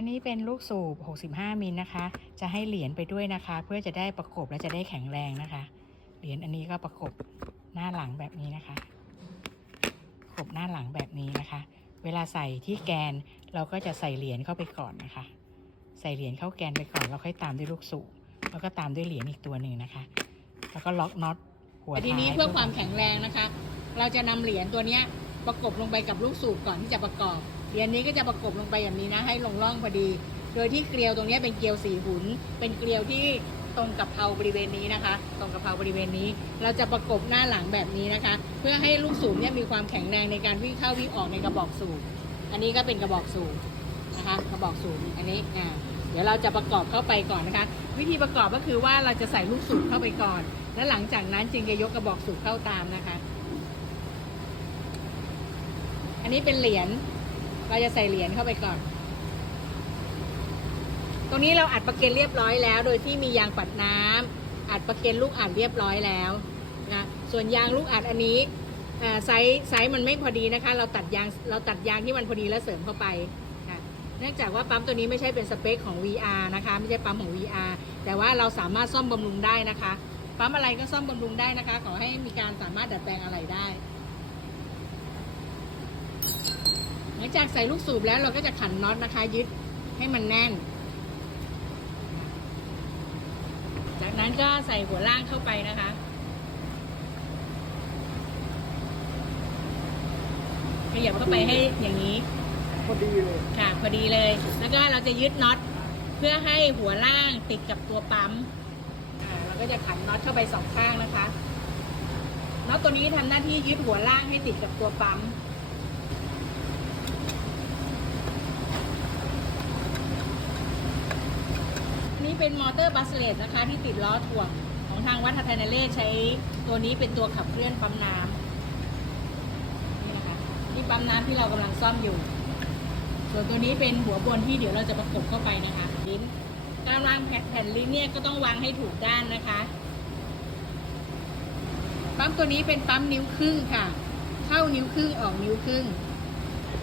อันนี้เป็นลูกสูบ 65 มิลนะคะ จะให้เหรียญไปด้วยนะคะ เพื่อจะได้ประกบและจะได้แข็งแรงนะคะ เหรียญอันนี้ก็ประกบหน้าหลังแบบนี้นะคะประกบหน้าหลังแบบนี้นะคะ เวลาใส่ที่แกนเราก็จะใส่เหรียญเข้าไปก่อนนะคะ ใส่เหรียญเข้าแกนไปก่อนแล้วค่อยตามด้วยลูกสูบแล้วก็ตามด้วยเหรียญอีกตัวหนึ่งนะคะ แล้วก็ล็อกน็อตหัวแต่ทีท้ายนี้เพื่อความแข็งแรงนะคะ เราจะนำเหรียญตัวเนี้ย ประกบลงไปกับลูกสูบก่อนที่จะประกอบเหรียญนี้ก็จะประกบลงไปแบบนี้นะ ให้ลงร่องพอดี โดยที่เกลียวตรงนี้เป็นเกลียวสี่หุน เป็นเกลียวที่ตรงกับเพลาบริเวณนี้นะคะ ตรงกับเพลาบริเวณนี้ เราจะประกบหน้าหลังแบบนี้นะคะ เพื่อให้ลูกสูบเนี่ยมีความแข็งแรงในการวิ่งเข้าวิ่งออกในกระบอกสูบ อันนี้ก็เป็นกระบอกสูบนะคะ กระบอกสูบอันนี้อ่าเดี๋ยวเราจะประกอบเข้าไปก่อนนะคะ วิธีประกอบก็คือว่าเราจะใส่ลูกสูบเข้าไปก่อน และหลังจากนั้นจึงจะยกกระบอกสูบเข้าตามนะคะ นนี้เป็นเหรียญ เราจะใส่เหรียญเข้าไปก่อน ตรงนี้เราอัดประเก็นเรียบร้อยแล้ว โดยที่มียางปัดน้ำอัดประเก็นลูกอัดเรียบร้อยแล้วนะ ส่วนยางลูกอัดอันนี้ไซส์ไซส์มันไม่พอดีนะคะ เราตัดยางเราตัดยางที่มันพอดีแล้วเสริมเข้าไปเนื่องจากว่าปั๊มตัวนี้ไม่ใช่เป็นสเปคของ VR นะคะ ไม่ใช่ปั๊มของ VR แต่ว่าเราสามารถซ่อมบำรุงได้นะคะ ปั๊มอะไรก็ซ่อมบำรุงได้นะคะ ขอให้มีการสามารถดัดแปลงอะไรได้ หลัง จากใส่ลูกสูบแล้วเราก็จะขันน็อตนะคะ ยึดให้มันแน่น จากนั้นก็ใส่หัวล่างเข้าไปนะคะ ขยับเข้าไปให้อย่างนี้ พอดีเลย ค่ะพอดีเลย แล้วก็เราจะยึดน็อตเพื่อให้หัวล่างติดกับตัวปั๊มอ่าเราก็จะขันน็อตเข้าไปสองข้างนะคะน็อตตัวนี้ทำหน้าที่ยึดหัวล่างให้ติดกับตัวปั๊ม นี่ เป็นมอเตอร์บัสเลตนะคะที่ติดล้อถ่วงของทางวัดทัทนเล่ใช้ตัวนี้เป็นตัวขับเคลื่อนปั๊มน้ำนี่นะคะนี่ปั๊มน้ำที่เรากำลังซ่อมอยู่ ส่วนตัวนี้เป็นหัวบนที่เดี๋ยวเราจะประกบเข้าไปนะคะลิ้นการวางแผ่นแผ่นลิ้นเนี่ยก็ต้องวางให้ถูกด้านนะคะปั๊มตัวนี้เป็นปั๊มนิ้วครึ่งค่ะ เข้านิ้วครึ่งออกนิ้วครึ่ง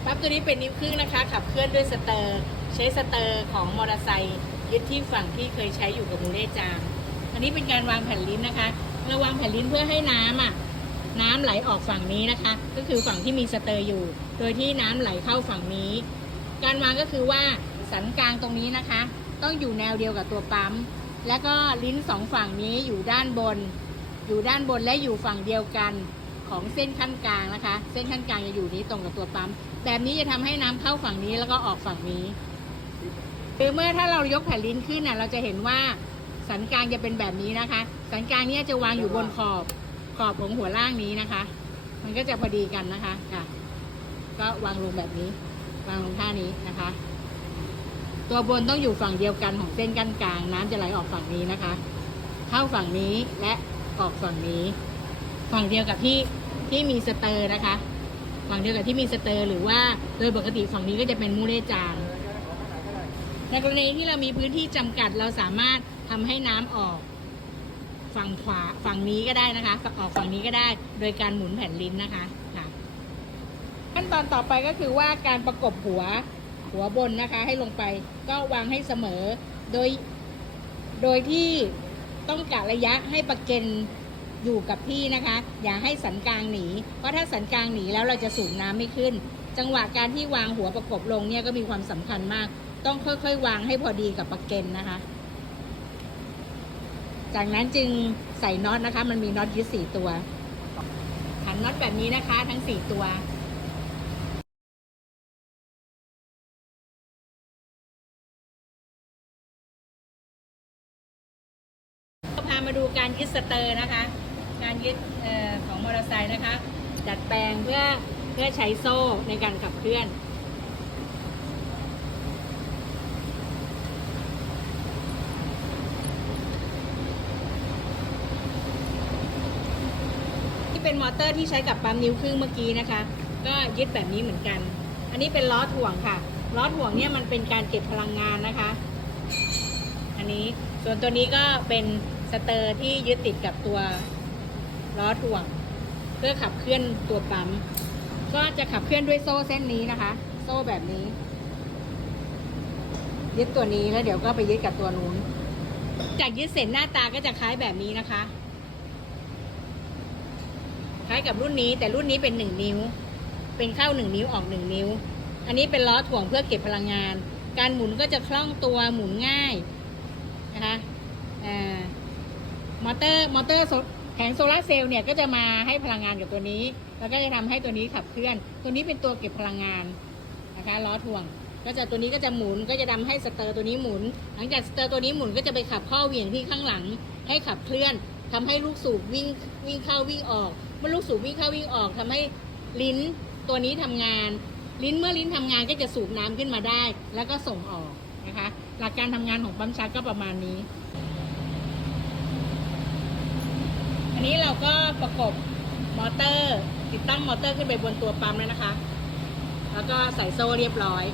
ปั๊มตัวนี้เป็นนิ้วครึ่งนะคะ ขับเคลื่อนด้วยสเตอร์ ใช้สเตอร์ของมอเตอร์ไซค์ ยึดที่ฝั่งที่เคยใช้อยู่กับมูเล่จามอันนี้เป็นการวางแผ่นลิ้นนะคะ เราวางแผ่นลิ้นเพื่อให้น้ำอะน้ำไหลออกฝั่งนี้นะคะ ก็คือฝั่งที่มีสเตอร์อยู่ โดยที่น้ำไหลเข้าฝั่งนี้ การวางก็คือว่าสันกลางตรงนี้นะคะ ต้องอยู่แนวเดียวกับตัวปั๊ม แล้วก็ลิ้นสองฝั่งนี้อยู่ด้านบน อยู่ด้านบนและอยู่ฝั่งเดียวกันของเส้นขั้นกลางนะคะ เส้นขั้นกลางจะอยู่นี้ตรงกับตัวปั๊ม แบบนี้จะทำให้น้ำเข้าฝั่งนี้แล้วก็ออกฝั่งนี้ คือเมื่อถ้าเรายกแผ่นลิ้นขึ้นน่ะเราจะเห็นว่าสันกลางจะเป็นแบบนี้นะคะ สันกลางเนี้จะวางอยู่บนขอบขอบของหัวล่างนี้นะคะ มันก็จะพอดีกันนะคะค่ะ ก็วางลงแบบนี้ วางลงท่านี้นะคะ ตัวบนต้องอยู่ฝั่งเดียวกันของเส้นกั้นกลาง น้ำจะไหลออกฝั่งนี้นะคะ เข้าฝั่งนี้และออกฝั่งนี้ ฝั่งเดียวกับที่ที่มีสเตอร์นะคะ ฝั่งเดียวกับที่มีสเตอร์ หรือว่าโดยปกติฝั่งนี้ก็จะเป็นมูเรจาง ในกรณีที่เรามีพื้นที่จำกัดเราสามารถทำให้น้ำออกฝั่งขวาฝั่งนี้ก็ได้นะคะฝั่งออกฝั่งนี้ก็ได้ โดยการหมุนแผ่นลิ้นนะคะค่ะ ขั้นตอนต่อไปก็คือว่าการประกบหัวหัวบนนะคะ ให้ลงไปก็วางให้เสมอ โดยโดยที่ต้องกะระยะให้ประเกนอยู่กับที่นะคะ อย่าให้สันกลางหนี เพราะถ้าสันกลางหนีแล้วเราจะสูบน้ำไม่ขึ้น จังหวะการที่วางหัวประกบลงเนี่ยก็มีความสำคัญมาก ต้องค่อยๆ วางให้พอดีกับประเก็นนะคะ จากนั้นจึงใส่น็อตนะคะ มันมีน็อตยึดสี่ตัวขันน็อตแบบนี้นะคะ ทั้งสี่ตัวพามาดูการยึดสเตอร์นะคะ การยึดออของมอเตอร์ไซค์นะคะ ดัดแปลงเพื่อเพื่อใช้โซ่ในการขับเคลื่อน ที่ เป็นมอเตอร์ที่ใช้กับปั๊มนิ้วครึ่งเมื่อกี้นะคะ ก็ยึดแบบนี้เหมือนกัน อันนี้เป็นล้อถ่วงค่ะ ล้อถ่วงเนี่ยมันเป็นการเก็บพลังงานนะคะ อันนี้ส่วนตัวนี้ก็เป็นสเตอร์ที่ยึดติดกับตัวล้อถ่วง เพื่อขับเคลื่อนตัวปั๊ม ก็จะขับเคลื่อนด้วยโซ่เส้นนี้นะคะ โซ่แบบนี้ ยึดตัวนี้แล้วเดี๋ยวก็ไปยึดกับตัวนู้นจากยึดเสร็จหน้าตาก็จะคล้ายแบบนี้นะคะ คล้ายกับรุ่นนี้ แต่รุ่นนี้เป็นหนึ่งนิ้ว เป็นเข้าหนึ่งนิ้วออกหนึ่งนิ้ว อันนี้เป็นล้อถ่วงเพื่อเก็บพลังงาน การหมุนก็จะคล่องตัวหมุนง่ายนะคะมอเตอร์มอเตอร์โซแผงโซลาเซลล์เนี่ยก็จะมาให้พลังงานกับตัวนี้ แล้วก็จะทำให้ตัวนี้ขับเคลื่อน ตัวนี้เป็นตัวเก็บพลังงานนะคะล้อถ่วง ก็จะตัวนี้ก็จะหมุนก็จะทำให้สเตอร์ตัวนี้หมุน หลังจากสเตอร์ตัวนี้หมุนก็จะไปขับข้อเหวี่ยงที่ข้างหลัง ให้ขับเคลื่อนทำให้ลูกสูบวิ่งวิ่งเข้าวิ่งออก มื่อลูกสูบวิ่งเข้าวิ่งออกทำให้ลิ้นตัวนี้ทำงาน ลิ้นเมื่อลิ้นทำงานก็จะสูบน้ำขึ้นมาได้ แล้วก็ส่งออกนะคะ หลักการทำงานของปั๊มชักก็ประมาณนี้ อันนี้เราก็ประกบมอเตอร์ ติดตั้งมอเตอร์ขึ้นไปบนตัวปั๊มแล้วนะคะ แล้วก็ใส่โซ่เรียบร้อย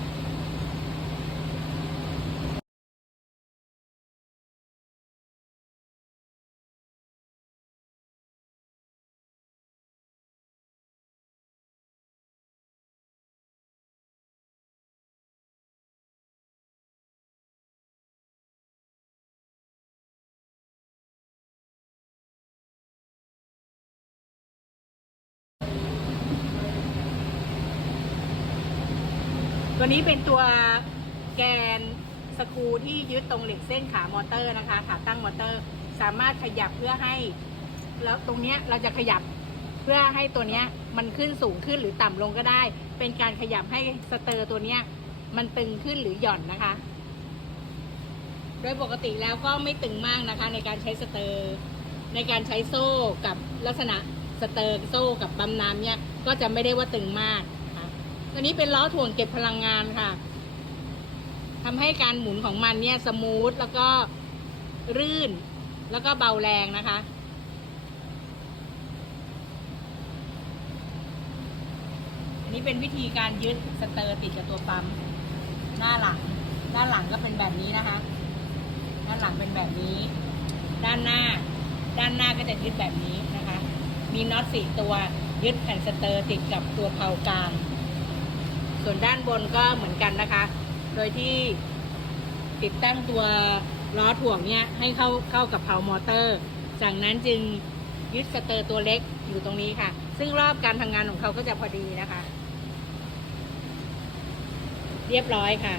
ตัวนี้เป็นตัวแกนสกูที่ยึดตรงเหล็กเส้นขามอเตอร์นะคะ ขาตั้งมอเตอร์ สามารถขยับเพื่อให้ แล้วตรงเนี้ยเราจะขยับเพื่อให้ตัวเนี้ยมันขึ้นสูงขึ้นหรือต่ำลงก็ได้ เป็นการขยับให้สเตอร์ตัวเนี้ยมันตึงขึ้นหรือหย่อนนะคะ โดยปกติแล้วก็ไม่ตึงมากนะคะ ในการใช้สเตอร์ ในการใช้โซ่กับลักษณะสเตอร์โซ่กับปั๊มน้ำเนี่ยก็จะไม่ได้ว่าตึงมาก ตัวนี้เป็นล้อถ่วงเก็บพลังงานค่ะทำให้การหมุนของมันเนี่ยสมูทแล้วก็รื่น แล้วก็เบาแรงนะคะ อันนี้เป็นวิธีการยึดสเตอร์ติดกับตัวปั๊มหน้าหลัง ด้านหลังก็เป็นแบบนี้นะคะ ด้านหลังเป็นแบบนี้ ด้านหน้า ด้านหน้าก็จะยึดแบบนี้นะคะ มีน็อตสี่ตัวยึดแผ่นสเตอร์ติดกับตัวเพลากลาง ส่วนด้านบนก็เหมือนกันนะคะ โดยที่ติดตั้งตัวล้อถ่วงเนี่ยให้เข้าเข้ากับเพลามอเตอร์ จากนั้นจึงยึดสเตอร์ตัวเล็กอยู่ตรงนี้ค่ะ ซึ่งรอบการทำงานของเขาก็จะพอดีนะคะ เรียบร้อยค่ะ